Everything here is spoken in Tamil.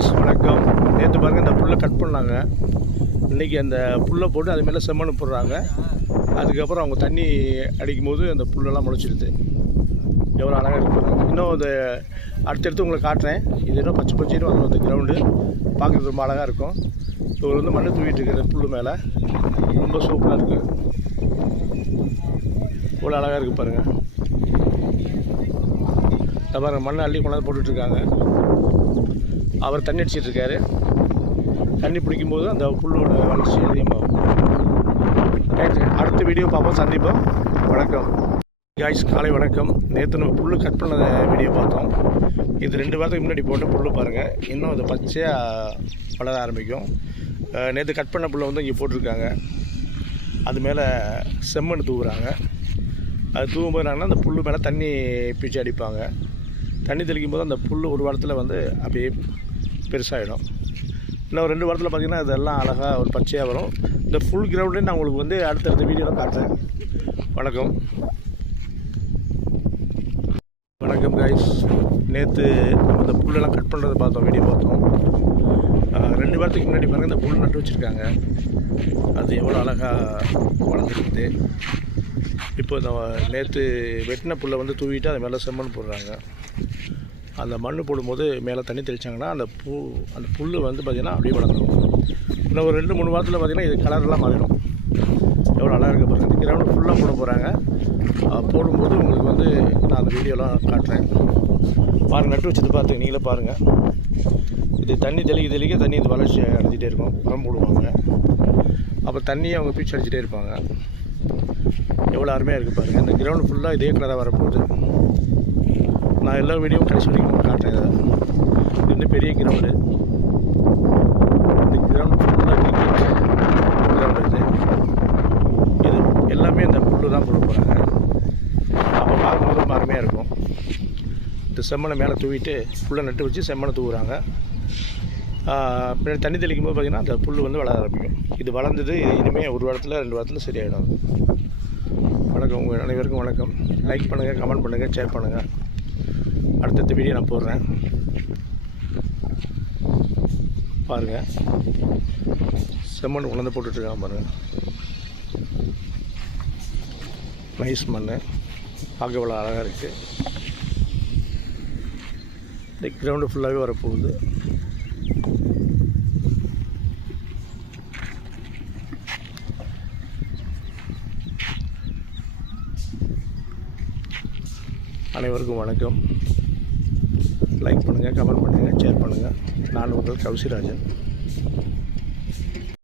காய்ஸ் வணக்கம். நேற்று பாருங்கள் இந்த புல்லை கட் பண்ணாங்க. இன்றைக்கி அந்த புல்லை போட்டு அது மேலே செம்மண் போடுறாங்க. அதுக்கப்புறம் அவங்க தண்ணி அடிக்கும் போது அந்த புல்லெல்லாம் முளைச்சிருது. எவ்வளோ அழகாக இருக்குது இன்னும் அது அடுத்தடுத்து உங்களை காட்டுறேன். இது இன்னும் பச்சை பச்சைன்னு வரும் அந்த கிரவுண்டு பார்க்குறது ரொம்ப அழகாக இருக்கும். இவர் வந்து மண்ணு தூவிட்டு இருக்கிற புல் மேலே. ரொம்ப சூப்பராக இருக்குது இவ்வளோ அழகாக இருக்குது பாருங்கள் இந்த பாருங்க மண்ணை அள்ளி கொண்டாந்து போட்டுட்ருக்காங்க அவர் தண்ணி அடிச்சிட்டு இருக்காரு. தண்ணி பிடிக்கும்போது அந்த புல்லோட வளர்ச்சி அதிகமாகும். ரைட் அடுத்த வீடியோ பார்ப்போம் சந்திப்போம். வணக்கம். காய்ஸ் காலை வணக்கம். நேற்று நம்ம புல் கட் பண்ண வீடியோ பார்த்தோம். இது ரெண்டு வாரத்துக்கு முன்னாடி போட்ட புல் பாருங்கள் இன்னும் அது பச்சையாக வளர ஆரம்பிக்கும். நேற்று கட் பண்ண புல்லை வந்து இங்கே போட்டிருக்காங்க. அது மேலே செம்மண் தூவுறாங்க. அது தூவும்போது போகிறாங்கன்னா அந்த புல் மேலே தண்ணி பிச்சு அடிப்பாங்க. தண்ணி தெளிக்கும் போது அந்த புல் ஒரு வாரத்தில் வந்து அப்படியே பெருசாகிடும் இன்னும் ஒரு ரெண்டு வாரத்தில் பார்த்திங்கன்னா இதெல்லாம் அழகாக ஒரு பச்சையாக வரும். இந்த ஃபுல் கிரவுண்டே நான் உங்களுக்கு வந்து அடுத்தடுத்த வீடியோவில் காட்டுறேன். வணக்கம். வணக்கம் காய்ஸ் நேற்று நம்ம இந்த புல்லெல்லாம் கட் பண்ணுறதை பார்த்தோம் வீடியோ பார்த்தோம். ரெண்டு வாரத்துக்கு முன்னாடி பாருங்கள் இந்த புல் நட்டு வச்சுருக்காங்க. அது எவ்வளோ அழகாக வளர்ந்துருக்குது. இப்போ நம்ம நேற்று வெட்டின புல்லை வந்து தூவிட்டு அது மேலே செம்மண் போடுறாங்க. அந்த மண் போடும்போது மேலே தண்ணி தெளிச்சாங்கன்னா அந்த பூ அந்த புல் வந்து பார்த்திங்கன்னா அப்படியே வளர்ந்துடும் இன்னும் ஒரு ரெண்டு மூணு வாரத்தில் பார்த்திங்கன்னா இது கலர்லாம் மாறிடும். எவ்வளோ அழகாக இருக்க பாருங்கள் இந்த ஃபுல்லாக போட போகிறாங்க போடும்போது உங்களுக்கு வந்து நான் அந்த வீடியோலாம் காட்டுறேன். பாருங்கள் நட்டு வச்சுட்டு பார்த்து நீங்களே பாருங்கள் இது தண்ணி தெளிக்க தெளிக்க தண்ணி இது வளர்ச்சி அடைஞ்சிட்டே இருக்கும். உரம் போடுவாங்க. அப்போ தண்ணியை அவங்க பீச்சு அடிச்சிட்டே இருப்பாங்க. எவ்வளோ அருமையாக இருக்குது பாருங்கள் இந்த கிரவுண்டு ஃபுல்லாக இதே கலராக வரப்போகுது நான் எல்லா வீடியோவும் கடைசி வரைக்கும் காட்டுறேன். இதை இது வந்து பெரிய கிரவுண்டு இந்த கிரவுண்டு ஃபுல்லாக கிரவுண்டு இது இது. எல்லாமே இந்த புல்லு தான் போட போகிறாங்க அப்போ பார்க்கும்போது ரொம்ப அருமையாக இருக்கும். இந்த செம்மண்ணை மேலே தூவிட்டு ஃபுல்லாக நட்டு வச்சு செம்மண்ணை தூவுறாங்க. பின்னாடி தண்ணி தெளிக்கும் போது பார்த்திங்கன்னா அந்த புல் வந்து வளர ஆரம்பிக்கும். இது வளர்ந்தது இனிமேல் ஒரு வாரத்தில் ரெண்டு வாரத்தில் சரியாயிடும் வணக்கம் உங்கள் அனைவருக்கும் வணக்கம். லைக் பண்ணுங்கள் கமெண்ட் பண்ணுங்கள் ஷேர் பண்ணுங்கள் அடுத்தடுத்த வீடியோ நான் போடுறேன். பாருங்கள் செம்மண் உணர்ந்து போட்டுட்ருக்கான் பாருங்கள் நைஸ் மண் பார்க்க இவ்வளோ அழகாக இருக்குது இந்த கிரவுண்டு ஃபுல்லாகவே வரப்போகுது. அனைவருக்கும் வணக்கம். லைக் பண்ணுங்கள் கமெண்ட் பண்ணுங்கள் ஷேர் பண்ணுங்கள் நான் உங்கள் கவுசிராஜன்